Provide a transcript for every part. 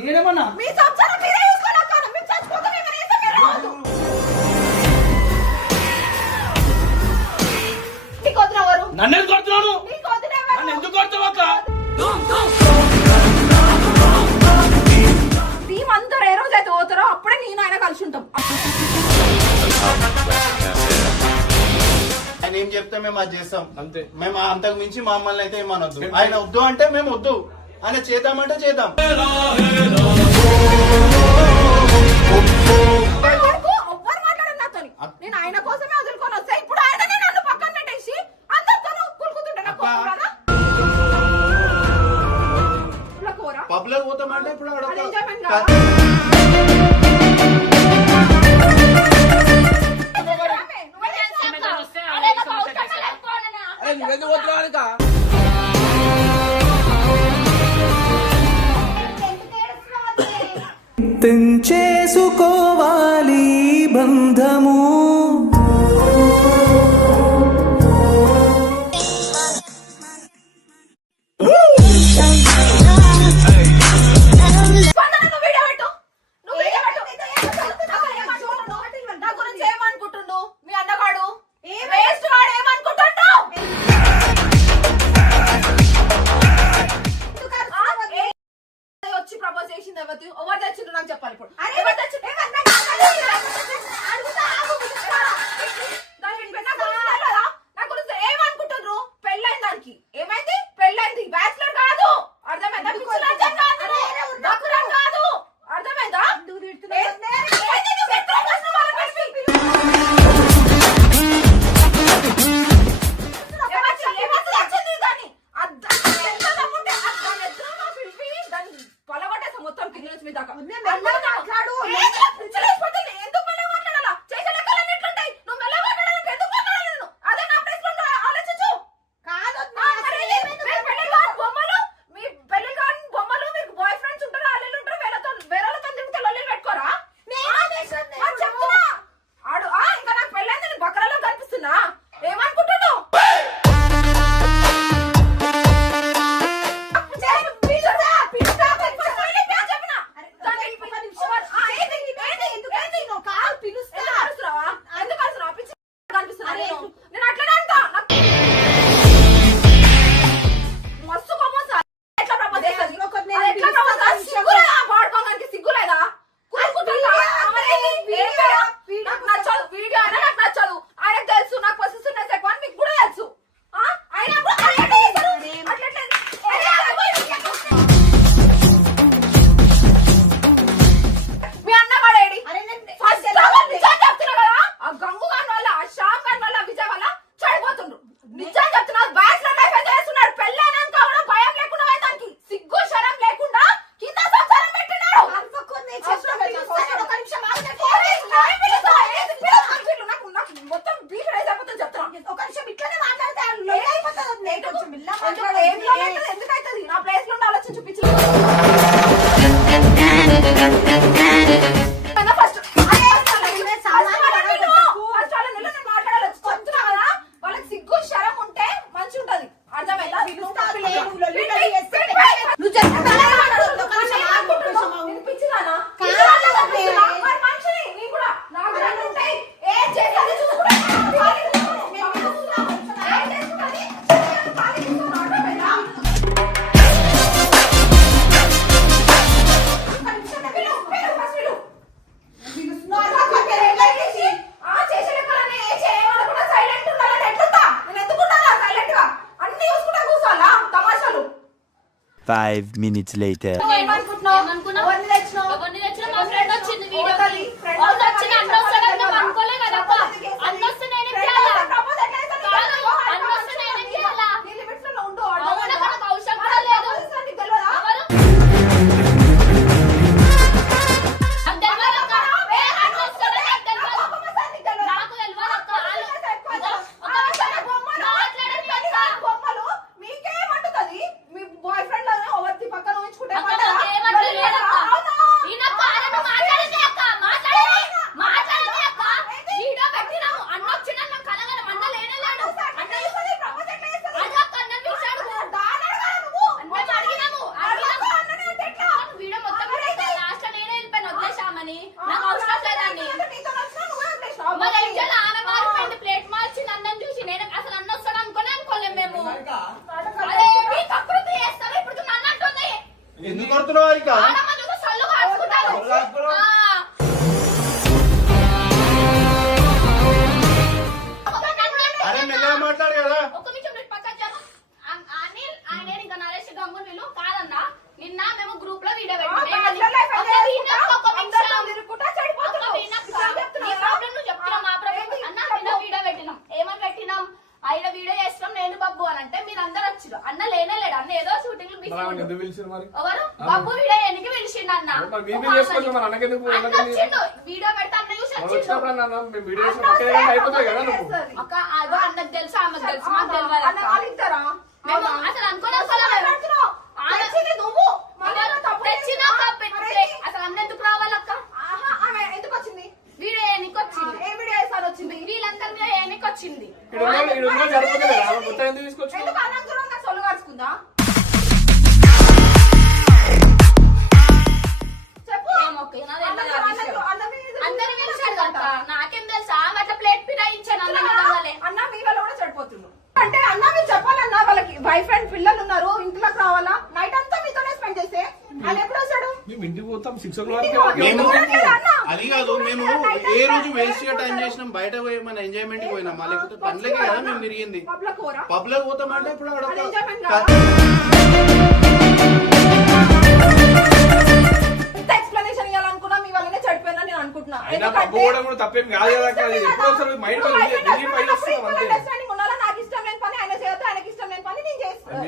నేనేమన్నా మీ సంసారం మీరే చూసుకోనక్క మేము చచ్చిపోతాం ఏమనేసా మీరు రావద్దు నీకు వదినవరు నన్ను ఎందుకు కొడుతున్నాను నీకు వదినవరు నన్ను ఎందుకు కొడతావు అక్క టీం అందరూ ఏ రోజు అయితే పోతారో అప్పుడే నేను ఆయన కలిసి ఉంటాం ఆయన ఏం చెప్తే మేము అది చేస్తాం అంతే మేము అంతకు మించి మమ్మల్ని అయితే ఏమనొద్దు ఆయన వద్దు అంటే మేము వద్దు ఆయన చేద్దామంటే చేద్దాం ఎవ్వరు మాట్లాడరు నాతో నేను ఆయన కోసమే వదులుకొని వస్తా ఇప్పుడు ఆయననే నన్ను పక్కన పెట్టేసి అందరితో కులుకుతుంటే నాకు రాదా పబ్లిక్ పోతామంటే ఇప్పుడు నువ్వెందుకు పోతున్నావు తెంచేసుకోవాలి బంధము Five minutes later. అన్న ఎందుకు కొడుతున్నావు హారిక? ఆడమ్మ చూస్తే సల్లు కాచుకుంటారు. సల్లు కాచుకోరు. అరే మెల్లగా మాట్లాడు కదా. ఒక్క నిమిషం మీరు పక్కన జరు. అనిల్ ఆయన ఇంకా నరేష్ గంగులు వీళ్ళు కాదన్నా. నిన్న మేము గ్రూప్ లో వీడియో పెట్టాం. ఏమని పెట్టినాం? ఆయన వీడియో చేస్తున్నాం నేను బబ్బు అని అంటే మీరు అందరు వచ్చారు. అన్న లేనే లేడు, అన్న ఏదో షూటింగ్ ఎవరు బబ్బు వీడియో ఎన్నికి పిలిచిండు అన్న. వీడియో పెడితే అన్న చూసి అక్క అదో అన్నకు తెలుసు ఆమెకు తెలుసు మాకు తెలియదు. అసలు అనుకోలేదు అసలు అన్న ఎందుకు రావాలక్క? ఎందుకు వచ్చింది వీడియో ఎన్నికి వచ్చింది? ఏ వీడియో వేసారు వచ్చింది? వీళ్ళందరినీ ఎన్నికి వచ్చింది? ఎందుకు అన్నం సొల్లు కడుచుకుందా? చెప్పు. అందరు పిలిచాడు కదా, నాకేం తెలుసా? అట్లా ప్లేట్ పిరాయించాను అన్న. మీ వాళ్ళు కూడా చెడిపోతుండ్రు అంటే అన్న మీరు చెప్పాలన్నా వాళ్ళకి వైఫ్ అండ్ పిల్లలు ఉన్నారు, ఇంట్లోకి రావాలా? నైట్ అంతా మీతోనే స్పెండ్ చేస్తే ఆయన ఎప్పుడు వస్తాడు? ఇంటికి పోతాం 6 మేము అది కాదు, మేము ఏ రోజు వేస్ట్ గా టైం చేసినాం? బయట పోయి మన ఎంజాయ్మెంట్ పోయినామా? లేకపోతే పనులకే కదా మేము తిరిగింది. పబ్లిక్ పోతామంటే ఇప్పుడు ఎక్స్ప్లెనేషన్ ఇవ్వాలనుకున్నా మీ వల్లనే చెడిపోయినా నేను అనుకుంటున్నా. తప్పేం కాదు కదా. మైండ్ ఉండాలా? నాకు ఇష్టం లేని పని ఆయన చేయొద్దు, ఆయనకి ఇష్టం లేని పని నేను చేస్తాను.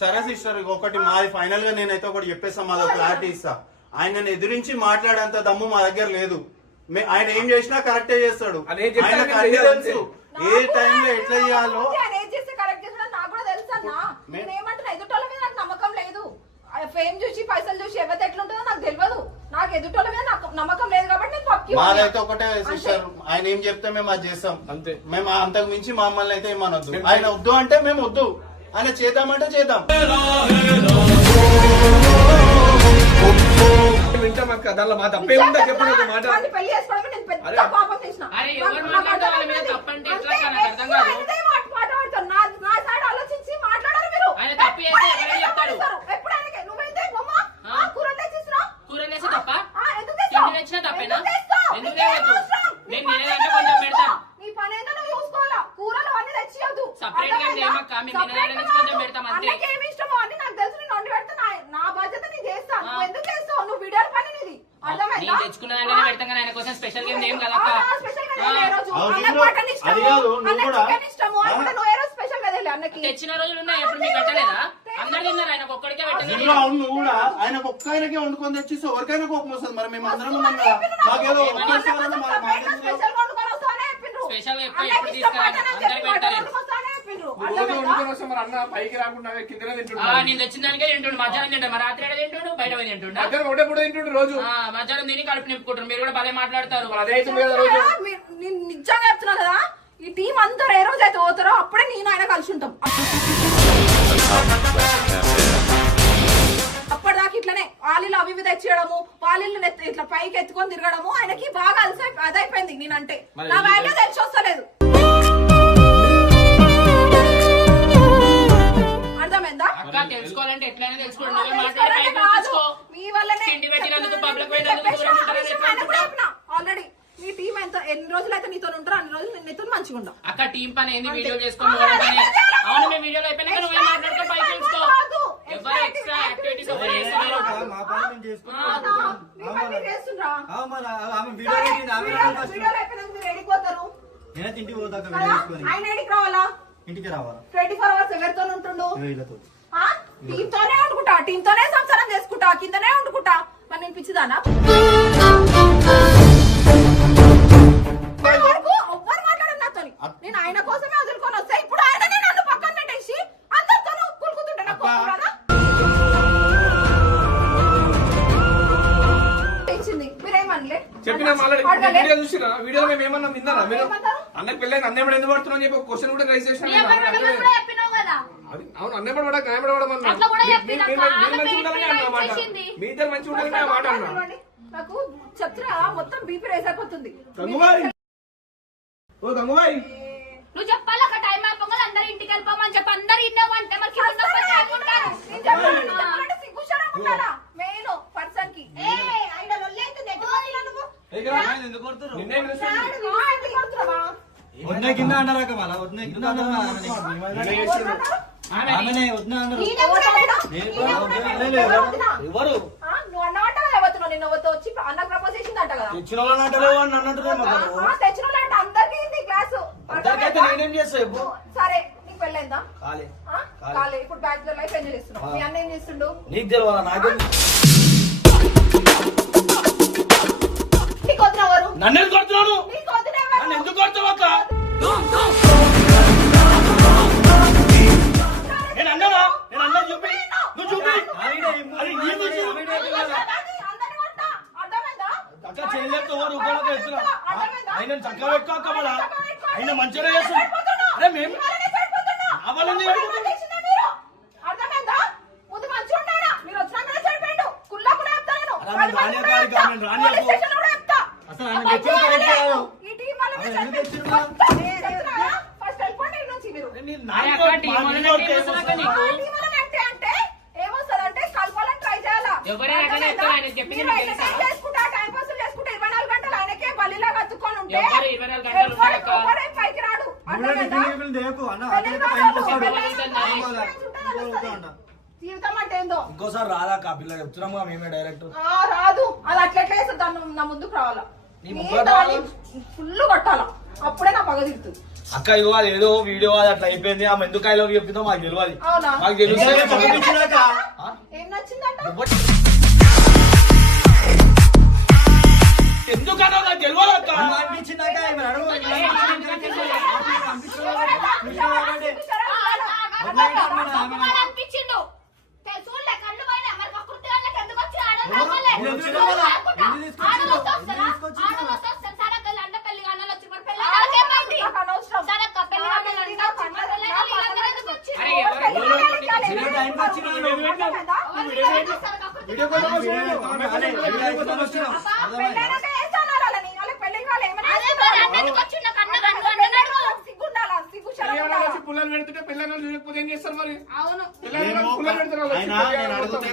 సరే సిస్టర్, ఒకటి మాది ఫైనల్ గా నేనైతే ఒకటి చెప్పేస్తా, మాది ఒక క్లారిటీ ఇస్తా. ఆయనను ఎదిరించి మాట్లాడేంత దమ్ము మా దగ్గర లేదు. ఆయన ఏం చేసినా కరెక్టే చేస్తాడు. తెలుసు ఏ టైంలో ఎట్లా చేయాలో. నాకు కూడా తెలుసు అన్న. నేను ఏమంటున్నా, ఎదుటోళ్ళ మీద నాకు నమ్మకం లేదు. ఫేమ్ చూసి పైసలు చూసి ఎవరి ఎట్లుంటుందో నాకు తెలియదు. నాకు ఎదుటోళ్ళ మీద నాకు నమ్మకం లేదు కాబట్టి నేను పక్కి మాదైతే ఒకటే సిస్టర్, ఆయన ఏం చెప్తే మేము అది చేస్తాం అంతే. మేము అంతకు మించి మమ్మల్ని అయితే ఏమనొద్దు. ఆయన వద్దు అంటే మేము వద్దు, ఆయన చేద్దామంటే చేద్దాం. దానిలో మా తప్పే ఉందా చెప్పండి మాట. పెళ్లి చేసుకోవడం నేను పెద్ద పాపం చేసిన. నా సైడ్ ఆలోచించి మాట్లాడారు మీరు. ఎప్పుడైనా నువ్వైతే బొమ్మ కూరలు తెచ్చిస్తున్నావు. కూరలు వేస్తే తప్ప ఎందుకు తెచ్చినా తప్పేనా? ఎందుకు లేదు? నేను తినేదంటే కొంచెం పెడతా. నీ పని ఏంటో నువ్వు చూసుకోవాలా. కూరలు అన్ని తెచ్చియొద్దు. సపరేట్ గా చేయమక్క, మేము తినేదానికి కొంచెం పెడతాం అంతే. ఏమి ఇష్టమో అని నాకు తెలుసు. నేను వండి పెడతా. నా బాధ్యత నేను చేస్తాను. నువ్వు ఎందుకు చేస్తావు? నువ్వు వీడియోల పని నీది. నేను తెచ్చుకున్నదాన్ని పెడతాం కానీ ఆయన కోసం స్పెషల్ గా ఏం కదా. తెచ్చిన రోజులు ఉన్నాయి, ఎప్పుడు మీకు పెట్టలేదా? అందరు తిన్నారు, ఆయనకు ఒక్కడికే పెట్టలేదు. నువ్వు కూడా ఆయనకు ఒక్క ఆయనకే వండుకొని తెచ్చిస్తే ఎవరికైనా కోపం వస్తుంది. మరి మేము అందరం ఉన్నాం కదా, మాకేదో స్పెషల్ ఎక్కువ ఎప్పుడు తీసుకురాను, అందరికి పెట్టలేదు. అన్న పైకి రాకుండా కిందనే తింటుండు. నేను తెచ్చిన దానికే తింటుండు. మధ్యాహ్నం తింటాడు, మా రాత్రి తింటుండు, బయట పోయి తింటుండు. ఒకటే పూట తింటుండు రోజు. మధ్యాహ్నం తిని కడుపు నింపుకుంటారు. మీరు కూడా భలే మాట్లాడతారు. అదే అవుతుంది కదా రోజు. నేను నిజంగా చెప్తున్నా కదా, ఈ టీం అంతా ఏ రోజు అయితే పోతారో అప్పుడే నేను ఆయన కలిసి ఉంటాం. అప్పటిదాకా ఇట్లనే వాళ్ళు అవి ఇవి తెచ్చేయడము, వాళ్ళు ఇట్లా పైకి ఎత్తుకొని తిరగడము ఆయనకి బాగా అదైపోయింది. నేనంటే నా వాల్యూ తెలిసి వస్తలేదు. అర్థమైందా? తెలుసుకోవాలంటే ఎట్లయినా తెలుసుకోండి. మీ వల్లనే ఆల్రెడీ మీ టీం ఎన్ని రోజులు అయితే నీతో ఉంటారో అన్ని రోజులు నేను నీతో మంచిగా ఉంటాం. అక్క టీం పని ఏంది? వీడియో చేసుకొని అవును, మేము వీడియోలో అయిపోయినాక నువ్వే మాట్లాడుకో, పైకి తెలుసుకో. ఎవరు ఎక్స్ట్రా యాక్టివిటీస్ ఎవరు చేస్తున్నారు? ఇంటికి రావాలా? 24 hours ఎవరితో ఉంటుండు? టీంతోనే వండుకుంటా, టీంతోనే సంసారం చేసుకుంటా, కిందనే వండుకుంటా. మరి నేను పిచ్చిదానా? ఎవ్వరు మాట్లాడరు నాతో. నేను ఆయన కోసమే వదులుకొని వస్తా. ఇప్పుడు ఆయననే నన్ను పక్కన పెట్టేసి అందరితో కులుకుతుంటా. నాకు కోపం రాదా? మీరేమనలే చెప్పినా వీడియో చూసినా? వీడియోలో మేము ఏమన్నా విన్నారా మీరు? అన్నకి పెళ్ళైంది, అన్నెప్పుడు ఎందుకు పడుతున్నా చెప్పి ఒక క్వశ్చన్ కూడా రైజ్ చేసిన. అవును, అన్నెప్పుడు పడ గాయపడ పడమన్నా. మీ ఇద్దరు మంచిగా ఉండాలని మాట అన్నా. నాకు చెప్తున్నా మొత్తం బీపీ రైజ్ అయిపోతుంది. ఓ గంగుబాయ్, నువ్వు చెప్పాలి. ఒక టైం అయిపోయి అందరు ఇంటికి వెళ్ళిపోమని చెప్పి అందరు ఇన్నావంటే అన్నారాక మళ్ళా వద్దు ఎందుకు అన్నారు ఆమెనే వద్దు అన్నారు ఎవరు నువ్వు అన్నమాట ఎవరు నిన్న ఎవరితో వచ్చి అన్న ప్రపోజ్ చేసిందంట కదా తెచ్చిన వాళ్ళని అంటలేవు అని నన్ను అంటున్నావు తెచ్చిన వాళ్ళు అంటే అందరికీ ఉంది క్లాసు అందరికైతే నేనేం చేస్తా చెప్పు సరే నీకు పెళ్ళైందా కాలే కాలే ఇప్పుడు బ్యాచులర్ లైఫ్ ఎంజాయ్ చేస్తున్నావు మీ అన్న ఏం చేస్తుండు నీకు తెలియదా నాకు నీకు వదిన ఎవరు నన్ను ఎందుకు కొడుతున్నాను నీకు వదిన ఎవరు నన్ను ఎందుకు కొడుతున్నావు అక్క నేను అన్నానా నేను అన్నా చూపి నువ్వు చూపి అది నీ గురించి అక్క చేయలేదు రూపాయలతో ఎత్తున్నా ఆయన చక్కగా పెట్టుకోక మళ్ళా ఆయన మంచిగా చేస్తున్నా అరే మేము అవ్వాలని జీవితం అంటే ఏందో ఇంకోసారి రాదా పిల్ల చెప్తున్నాము మేమే డైరెక్ట్ రాదు అది అట్లెట్లా వేస్తుంది దాన్ని నా ముందుకు రావాలా ఫుల్ కొట్టాలా అప్పుడే నా పగ తీరుతుంది అక్క ఇగో అది ఏదో వీడియో అది అట్లా అయిపోయింది ఆమె ఎందుకు ఐ లవ్ చెప్పిందో మాకు తెలియాలి అవునా మాకు తెలిస్తే ఏం నచ్చిందంట ఎందుకన్నా నాకు తెలియాలి అక్క అనిపించిండు చూడలే కళ్ళు పోయినా మరి ప్రకృతి వాళ్ళకి ఎందుకు వచ్చి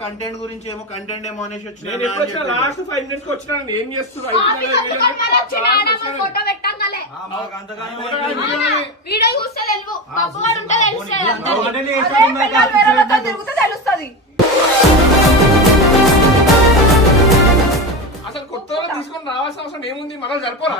కంటెంట్ గురించి ఏమో కంటెంట్ ఏమో అనేసి వచ్చిన లాస్ట్ 5 minutes కి వచ్చినా ఏం చేస్తున్నారు ఫోటో పెట్టంగానే వీడియో చూస్తే తెలుసు బబ్బుగాడు ఉంటే తెలుస్తుంది అసలు కొత్త తీసుకొని రావాల్సిన అవసరం ఏముంది మనం జరపాలి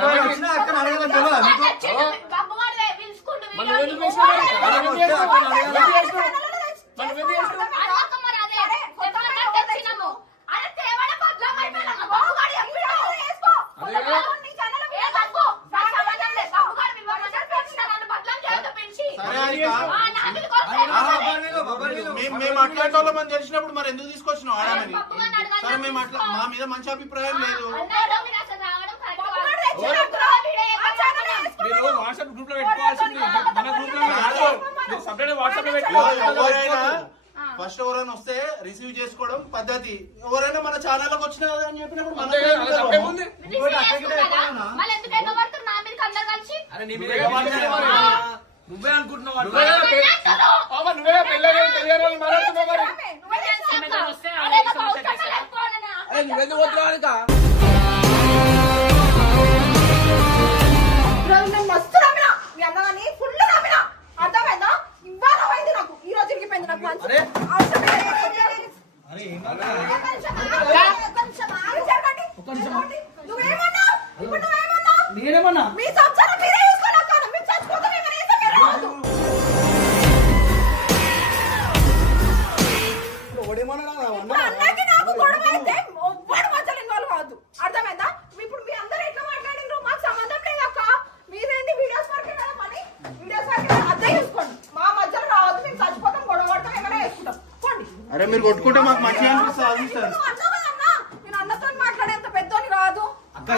మేము అట్లాంటి మనం తెలిసినప్పుడు మరి ఎందుకు తీసుకొచ్చినాం ఆడమని సరే మేము అట్లా మా మీద మంచి అభిప్రాయం లేదు మీరు వాట్సాప్ గ్రూప్ లో పెట్టుకోవాల్సింది మన గ్రూప్ లో సపరేట్ వాట్సాప్ లో పెట్టుకోవాలి ఫస్ట్ ఎవరైనా వస్తే రిసీవ్ చేసుకోవడం పద్ధతి ఎవరైనా మన ఛానల్ లోకి వచ్చినా అని చెప్పినప్పుడు నువ్వే అనుకుంటున్నావు నువ్వే పెళ్ళి తెలియని మాట్లాడుతున్నావు మరి నువ్వెందుకు పోతున్నావు మస్తు నమ్మినా మీ అన్నగాని ఫుల్ నమ్మినా అర్థమైందా ఇవాళ అయింది నాకు ఈ రోజు ఇరిగిపోయింది నాకు నేనేమన్నా మీ సంసారం మీరే చూసుకోవాలి మీరు చచ్చిపోతాం అన్నకి నాకు గొడవ అయితే ఒవ్వడు మధ్యలో ఇన్వాల్వ్ కావద్దు అర్థమైందా ఇప్పుడు మీ అందరూ ఎట్లా మాట్లాడినరు మాకు సంబంధం లేదు అక్క మీరేంటి వీడియోస్ వరకే కదా పని వీడియోస్ వరకే అదే చూసుకోండి మా మధ్యలో రావద్దు మేము చచ్చిపోతాం గొడవ పడతాం ఏమైనా వేసుకుంటాం పోండి అరే మీరు కొట్టుకుంటే మాకు మంచిగా అనిపిస్తుంది నేను అన్నతో మాట్లాడేంత పెద్దోని రాదు అక్క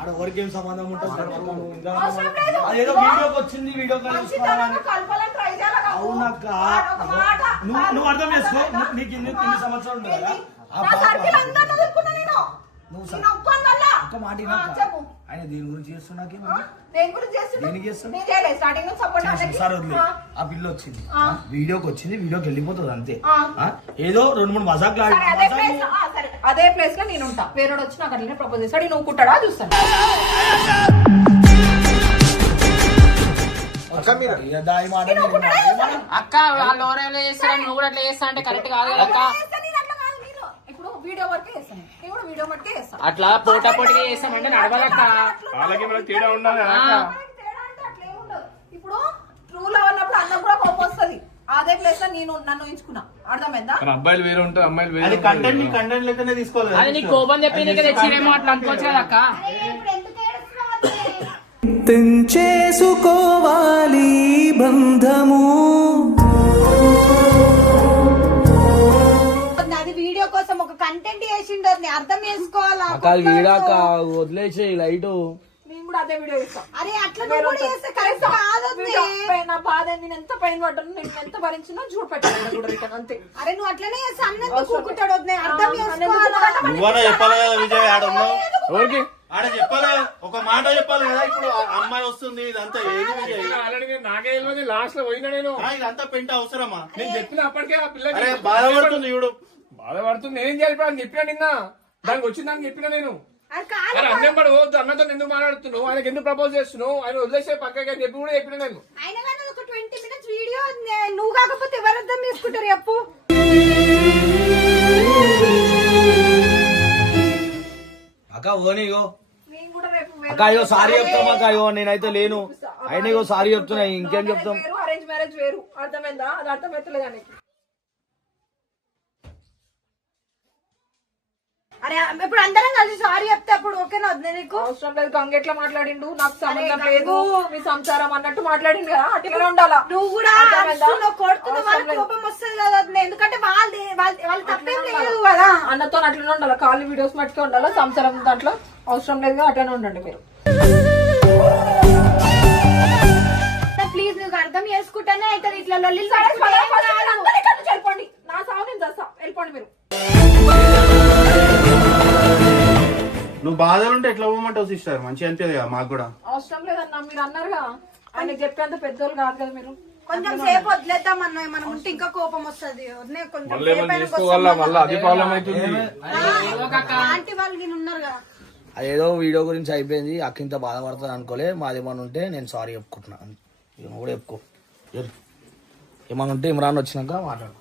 ఆడ ఎవరికి ఏం సంబంధం ఉంటుంది అదేదో వీడియోకి వచ్చింది వీడియో కలపాలని ట్రై చేయాలి అవునక్క నువ్వు అర్థం చేసుకో నీకు ఇన్ని సంవత్సరాలు ఉంది కదా ఒక్క మాట ఆయన దేని గురించి చేస్తున్నాకే సార్ వదిలే ఆ పిల్ల వచ్చింది వీడియోకి వచ్చింది వీడియోకి వెళ్ళిపోతుంది అంతే ఏదో 2-3 మజాక్ అదే ప్లేస్ లో నేను ఉంటా వేరే వచ్చి నాకు అట్లనే ప్రపోజ్ చేస్తాడు నువ్వు కుట్టాడా చూస్తాను అక్క మీరు ఇక దాని మాట నేను నేను ఒకటే మాట. అక్క వాళ్ళు ఎవరైనా చేస్తారు నువ్వు కూడా అట్లా చేస్తా అంటే కరెక్ట్ కాదు కదా అక్క. నేను అట్లా కాదు, నేను ఇప్పుడు వీడియో వరకే చేస్తాను, నేను కూడా వీడియో వరకే చేస్తాను. అట్లా పోటా పోటీగా చేస్తామంటే నడవదక్క. వాళ్ళకి మనకి తేడా ఉండాలి అక్క. తేడా అంటే అట్లేం ఉండదు. ఇప్పుడు ట్రూ లవ్ అన్నప్పుడు అన్న కూడా కోపం వస్తుంది. అదే ప్లేస్ లో నేను నన్ను ఎంచుకున్నా, అర్థమైందా? మరి అబ్బాయిలు వేరే ఉంటారు, అమ్మాయిలు వేరే అది ఉంటారు. కంటెంట్ ని కంటెంట్ లెక్కనే తీసుకోవాలి అది నీ కోపం చెప్పి నీకు తెచ్చినేమో అట్లా అనుకోవచ్చు కదా అక్క. ఇప్పుడు ఎందుకు ఏడుస్తున్నావు అదే? తెంచేసుకోవాలి బంధము. అది వీడియో కోసం ఒక కంటెంట్ చేసిండు, అది అర్థం చేసుకోవాలా. అక్క వీడాక వదిలేసి లైట్. నేను కూడా అదే వీడియో ఇస్తాను. అరే అట్లా నువ్వు కూడా చేస్తే కరెక్ట్ కాదు అది. నా బాధ నేను ఎంత పెయిన్ పడ్డాను, నేను ఎంత భరించినా చూపెట్టాను కూడా రిటర్న్ అంతే. అరే నువ్వు అట్లనే చేస్తే అన్నందుకు కూకుంటాడు, వదిలే. అర్థం చేసుకోవాలా. నువ్వన్నా చెప్పాలి కదా విజయ్, ఆడ ఉన్నావు ఎవరికి ఆడ చెప్పాలి కదా, ఒక మాట చెప్పాలి కదా. ఇప్పుడు ఆ అమ్మాయి వస్తుంది, ఇదంతా ఏది విజయ్? ఆల్రెడీ నాకే తెలియదు, లాస్ట్ లో పోయినా నేను. ఇదంతా పెంట అవసరమా? నేను చెప్పిన అప్పటికే ఆ పిల్లకి అరే బాధపడుతుంది చూడు. బాధపడుతుంది, నేనేం చేయాలి ఇప్పుడు అని చెప్పినా నిన్న. దానికి వచ్చిందని చెప్పినా నేను. అది కాదు. అరే అన్నం పడు, అన్నతో ఎందుకు మాట్లాడుతున్నావు, ఆయనకి ఎందుకు ప్రపోజ్ చేస్తున్నావు, ఆయన వదిలేసే పక్కకి అని చెప్పి కూడా చెప్పిన నేను. అయినా కానీ ఒక 20 minutes వీడియో నువ్వు కాకపోతే ఎవరు అర్థం చేసుకుంటారు చెప్పు. అక్క ఓనిగో నేను కూడా రేపు అక్క అయ్యో సారీ చెప్తాం అక్క. అయ్యో నేనైతే లేను. అయినా ఇగో సారీ చెప్తున్నా, ఇంకేం చెప్తాం. అరేంజ్ మ్యారేజ్ వేరు, అర్థమైందా? అది అర్థమవుతలేదు నీకు. అరే ఇప్పుడు అందరం కలిసి సారీ చెప్తే అప్పుడు ఓకేనా వద్దు నీకు? అవసరం లేదు, గంగెట్లా మాట్లాడిండు, నాకు సంబంధం లేదు, మీ సంసారం అన్నట్టు మాట్లాడిండు కదా, అట్లా ఉండాలా. నువ్వు కూడా అరుస్తున్నావు, కొడుతున్న వాళ్ళకి కోపం వస్తుంది కదా వదిలే. ఎందుకంటే వాళ్ళు తప్పేం లేదు కదా. అన్నతో అట్లనే ఉండాలి, కాల్ వీడియోస్ మట్టుకే ఉండాలా, సంసారం దాంట్లో అవసరం లేదు, అట్లనే ఉండండి మీరు. ప్లీజ్ నువ్వు అర్థం చేసుకుంటానే అవుతుంది. ఇట్లా లొల్లి అందరూ ఇక్కడ నుంచి వెళ్ళిపోండి, నా సాగు నేను చేస్తా, వెళ్ళిపోండి మీరు. నువ్వు బాధలుంటే ఎట్లా పోమంటావు సిస్టర్? మంచిగా అనిపించదు కదా మాకు కూడా. అవసరం లేదన్నా, మీరు అన్నారుగా, ఆయనకి చెప్పేంత పెద్దోళ్ళు కాదు కదా మీరు. కొంచెం సేపు వదిలేద్దాం అన్న, మనం ఉంటే ఇంకా కోపం వస్తుంది. కొంచెం మళ్ళీ ఏమైనా చేసుకోవాలా, మళ్ళీ అది ప్రాబ్లం అవుతుంది. ఆంటీ వాళ్ళు ఉన్నారు కదా. అదేదో వీడియో గురించి అయిపోయింది. అక్క ఇంత బాధపడుతుంది అనుకోలే. మాదేమన్నా ఉంటే నేను సారీ చెప్పుకుంటున్నాను. నువ్వు కూడా చెప్పుకో. ఏమన్నా ఉంటే ఇమ్రాన్ వచ్చినాక మాట్లాడు.